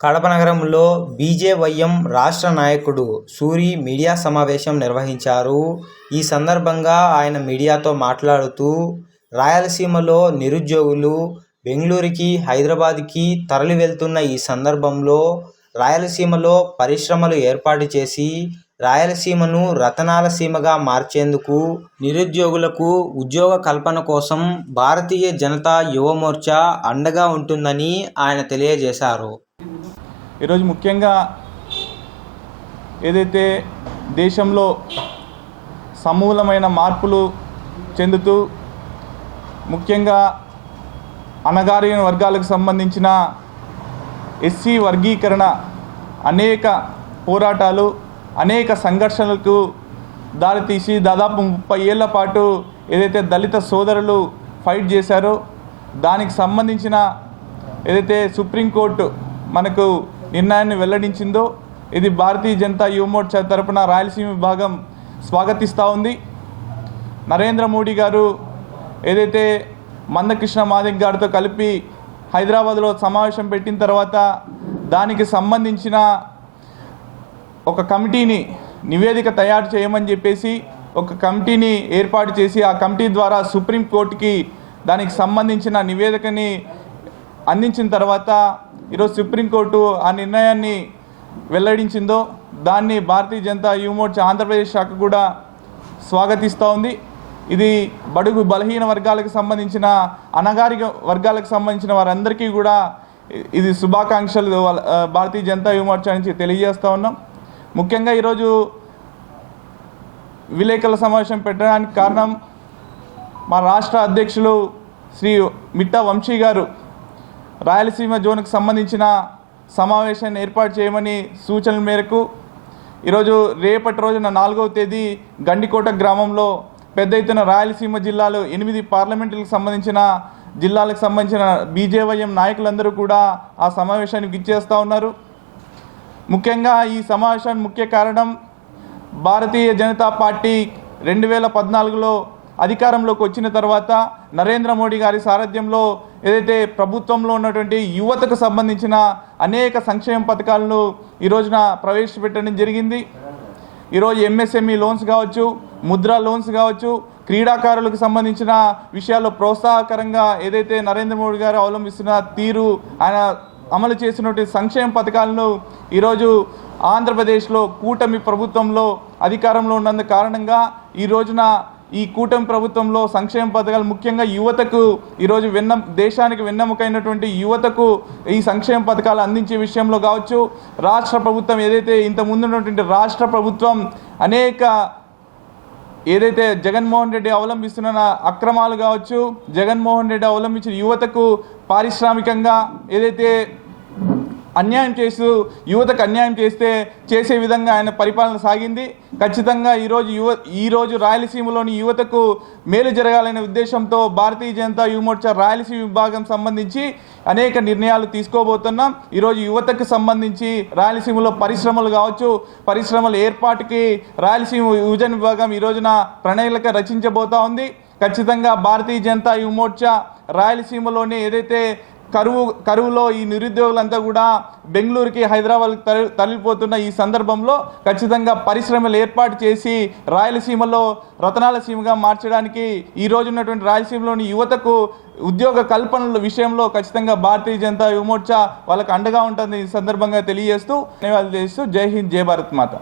కడప నగరంలో బీజేవైఎం రాష్ట్ర నాయకుడు సూరి మీడియా సమావేశం నిర్వహించారు. ఈ సందర్భంగా ఆయన మీడియాతో మాట్లాడుతూ, రాయలసీమలో నిరుద్యోగులు బెంగళూరుకి, హైదరాబాద్కి తరలి వెళ్తున్న ఈ సందర్భంలో రాయలసీమలో పరిశ్రమలు ఏర్పాటు చేసి రాయలసీమను రతనాల సీమగా మార్చేందుకు, నిరుద్యోగులకు ఉద్యోగ కల్పన కోసం భారతీయ జనతా యువ మోర్చా అండగా ఉంటుందని ఆయన తెలియజేశారు. ఈరోజు ముఖ్యంగా ఏదైతే దేశంలో సమూలమైన మార్పులు చెందుతూ ముఖ్యంగా అణగారిన వర్గాలకు సంబంధించిన ఎస్సీ వర్గీకరణ అనేక పోరాటాలు, అనేక సంఘర్షణలకు దారితీసి దాదాపు 30 ఏళ్ల పాటు ఏదైతే దళిత సోదరులు ఫైట్ చేశారో దానికి సంబంధించిన ఏదైతే సుప్రీంకోర్టు మనకు నిర్ణయాన్ని వెల్లడించిందో ఇది భారతీయ జనతా యువ మోర్చా తరపున రాయలసీమ విభాగం స్వాగతిస్తూ ఉంది. నరేంద్ర మోడీ గారు ఏదైతే మందకృష్ణ మాదిగ గారితో కలిపి హైదరాబాద్లో సమావేశం పెట్టిన తర్వాత దానికి సంబంధించిన ఒక కమిటీని నివేదిక తయారు చేయమని చెప్పేసి ఒక కమిటీని ఏర్పాటు చేసి ఆ కమిటీ ద్వారా సుప్రీంకోర్టుకి దానికి సంబంధించిన నివేదికని అందించిన తర్వాత ఈరోజు సుప్రీంకోర్టు ఆ నిర్ణయాన్ని వెల్లడించిందో దాన్ని భారతీయ జనతా యువ మోర్చా ఆంధ్రప్రదేశ్ శాఖ కూడా స్వాగతిస్తూ ఉంది. ఇది బడుగు బలహీన వర్గాలకు సంబంధించిన, అణగారిక వర్గాలకు సంబంధించిన వారందరికీ కూడా ఇది శుభాకాంక్షలు భారతీయ జనతా యువ మోర్చా నుంచి తెలియజేస్తూ ఉన్నాం. ముఖ్యంగా ఈరోజు విలేకరుల సమావేశం పెట్టడానికి కారణం మా రాష్ట్ర అధ్యక్షులు శ్రీ మిట్టా వంశీ గారు రాయలసీమ జోన్కు సంబంధించిన సమావేశాన్ని ఏర్పాటు చేయమని సూచనల మేరకు ఈరోజు రేపటి రోజున 4వ తేదీ గండికోట గ్రామంలో పెద్ద ఎత్తున రాయలసీమ జిల్లాలో 8 పార్లమెంటులకు సంబంధించిన జిల్లాలకు సంబంధించిన బీజేవైఎం నాయకులందరూ కూడా ఆ సమావేశానికి ఇచ్చేస్తూ ఉన్నారు. ముఖ్యంగా ఈ సమావేశానికి ముఖ్య కారణం భారతీయ జనతా పార్టీ 2014లో అధికారంలోకి వచ్చిన తర్వాత నరేంద్ర మోడీ గారి సారథ్యంలో ఏదైతే ప్రభుత్వంలో ఉన్నటువంటి యువతకు సంబంధించిన అనేక సంక్షేమ పథకాలను ఈ రోజున ప్రవేశపెట్టడం జరిగింది. ఈరోజు ఎంఎస్ఎంఈ లోన్స్ కావచ్చు, ముద్రా లోన్స్ కావచ్చు, క్రీడాకారులకు సంబంధించిన విషయాల్లో ప్రోత్సాహకరంగా ఏదైతే నరేంద్ర మోడీ గారు అవలంబిస్తున్న తీరు, ఆయన అమలు చేసినటువంటి సంక్షేమ పథకాలను ఈరోజు ఆంధ్రప్రదేశ్లో కూటమి ప్రభుత్వంలో అధికారంలో ఉన్నందు కారణంగా ఈ రోజున ఈ కూటమి ప్రభుత్వంలో సంక్షేమ పథకాలు ముఖ్యంగా యువతకు ఈరోజు దేశానికి వెన్నెముకైనటువంటి యువతకు ఈ సంక్షేమ పథకాలు అందించే విషయంలో కావచ్చు, రాష్ట్ర ప్రభుత్వం ఏదైతే ఇంతకుముందు ఉన్నటువంటి రాష్ట్ర ప్రభుత్వం అనేక ఏదైతే జగన్మోహన్ రెడ్డి అవలంబిస్తున్న అక్రమాలు కావచ్చు, జగన్మోహన్ రెడ్డి అవలంబించిన యువతకు పారిశ్రామికంగా ఏదైతే అన్యాయం చేస్తూ యువతకు అన్యాయం చేసే విధంగా ఆయన పరిపాలన సాగింది. ఖచ్చితంగా ఈరోజు రాయలసీమలోని యువతకు మేలు జరగాలనే ఉద్దేశంతో భారతీయ జనతా యువ మోర్చా రాయలసీమ విభాగం సంబంధించి అనేక నిర్ణయాలు తీసుకోబోతున్నాం. ఈరోజు యువతకు సంబంధించి రాయలసీమలో పరిశ్రమలు కావచ్చు, పరిశ్రమల ఏర్పాటుకి రాయలసీమ యువజన విభాగం ఈ రోజున ప్రణాళిక రచించబోతా ఉంది. ఖచ్చితంగా భారతీయ జనతా యువ మోర్చా రాయలసీమలోనే ఏదైతే కరువులో ఈ నిరుద్యోగులంతా కూడా బెంగళూరుకి, హైదరాబాద్కి తరలిపోతున్న ఈ సందర్భంలో ఖచ్చితంగా పరిశ్రమలు ఏర్పాటు చేసి రాయలసీమలో రతనాల సీమగా మార్చడానికి ఈ రోజు ఉన్నటువంటి రాయలసీమలోని యువతకు ఉద్యోగ కల్పనల విషయంలో ఖచ్చితంగా భారతీయ జనతా యువ మోర్చా వాళ్ళకు అండగా ఉంటుంది ఈ సందర్భంగా తెలియజేస్తూ ధన్యవాదాలు చేస్తూ జై హింద్, జై భారత్ మాత.